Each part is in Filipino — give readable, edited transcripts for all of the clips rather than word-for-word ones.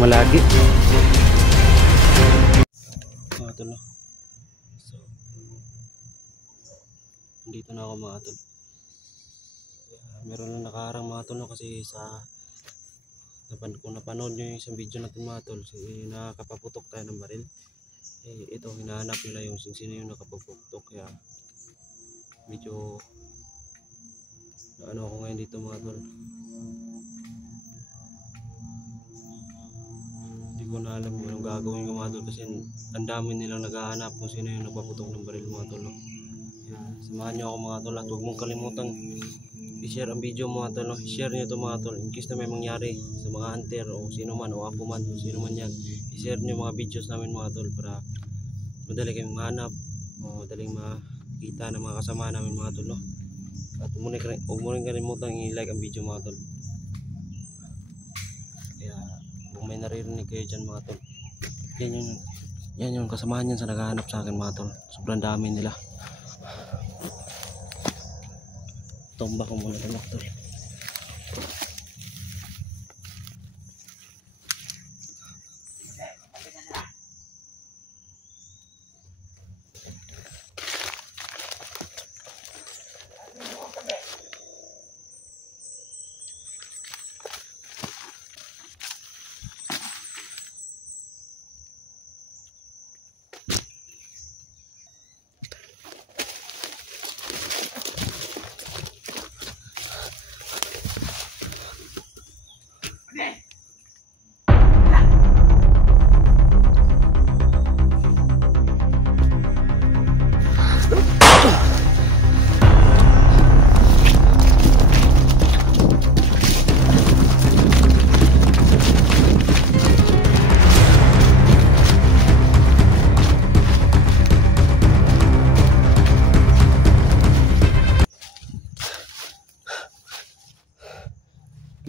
Malagi mga tol. So dito na ako mga tol. Meron na nakaharang mga tol kasi sa kung napanood nyo yung isang video natin mga tol, nakapaputok tayo ng baril. Ito hinahanap nila yung sino yung nakapaputok, kaya medyo ano ako ngayon dito mga tol. Ko na alam kung anong gagawin ko mga tol, kasi ang dami nilang naghahanap kung sino yung nagpaputok ng baril mga tol. Samahan nyo ako mga tol, at huwag mong kalimutang i-share ang video mga tol. I-share nyo ito mga tol, in case na may mangyari sa mga hunter o sino man o ako man o sino man yan. I-share nyo mga videos namin mga tol para madali kayong mahanap o madaling makita ng mga kasama namin mga tol. At huwag mo rin kalimutang i-like ang video mga tol. Kung may naririnig kayo dyan mga tol, yan yung kasamahan yan sa naghahanap sa akin mga tol. Sobrang dami nila. Tomba ko muna mga tol.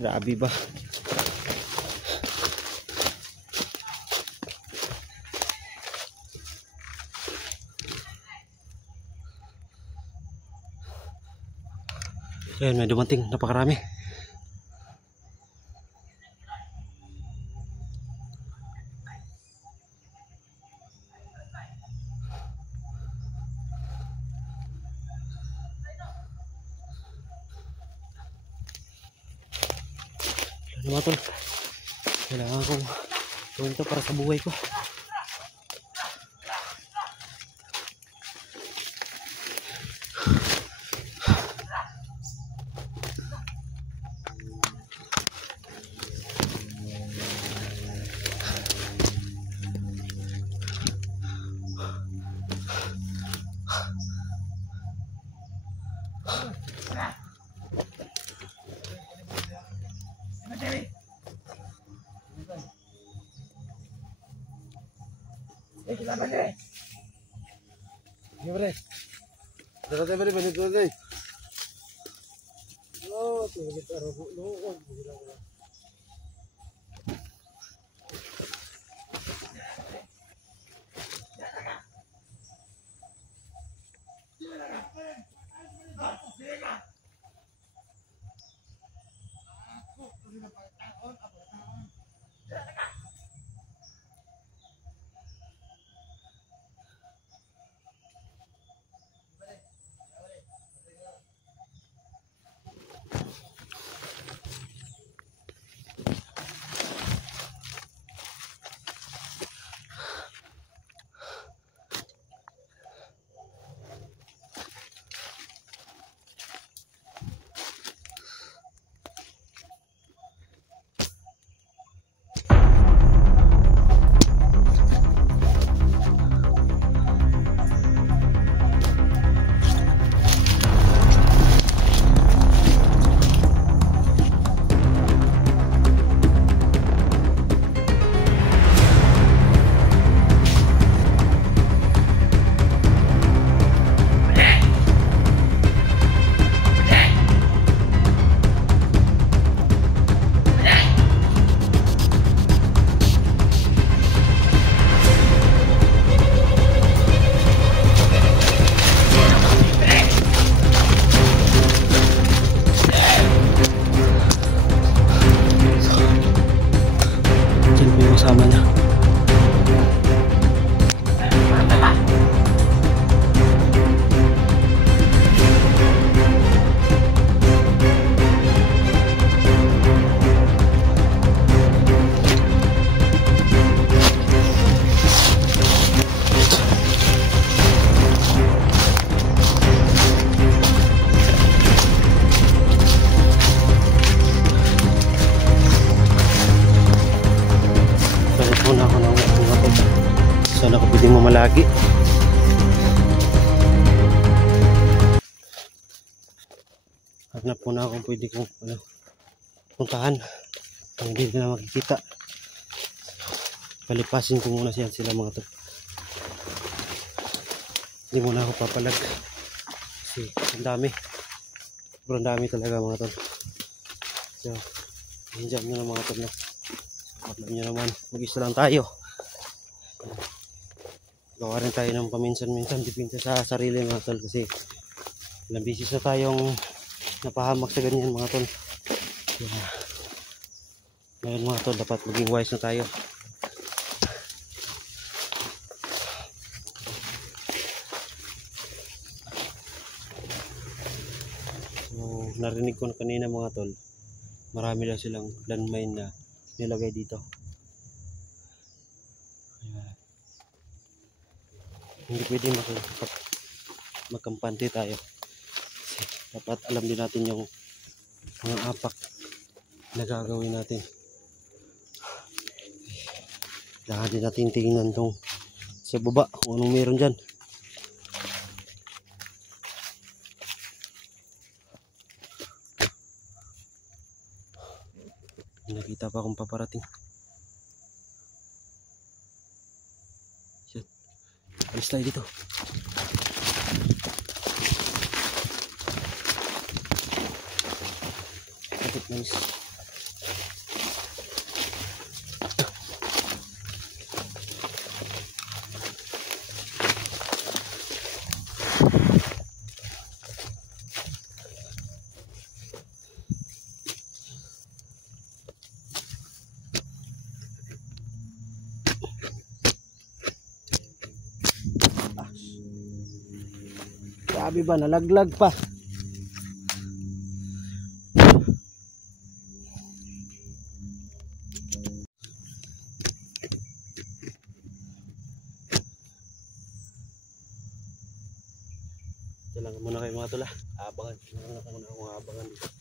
Grabe ba? Ayan, may dumating, napakarami. Ano mga tol, kailangan kong gawin ito para sa buhay ko. Kenapa nih? Gimana? Dekat beri banyak tuh guys. Oh, tuh kita rebut lu. kasama niya. Muna ako ng mga sana ako pwede mamalagi. Hanap po na akong pwede kong puntahan ang hindi na makikita. Palipasin ko muna sila mga to. Hindi muna ako papalag kasi ang dami, sobrang dami talaga mga to. So enjoy nyo na mga to, no? Alam nyo naman, mag-isa lang tayo. Gawa rin tayo ng paminsan-minsan, dipinta sa sarili mga tol, kasi ilang bisis na tayong napahamak sa ganyan mga tol. Kaya ngayon mga tol, dapat maging wise na tayo. So narinig ko na kanina mga tol, marami lang silang landmine na nilagay dito. Hindi pwede magkampante tayo kasi dapat alam din natin yung mga apak na gagawin natin. Kailangan din natin tingnan tong sa baba kung anong meron dyan. Nakita pa akong paparating. Shit. Alis tayo dito. Kapit nice. Grabe ba, nalaglag pa. Ito lang muna kayo mga tula. Abangan. Abangan dito.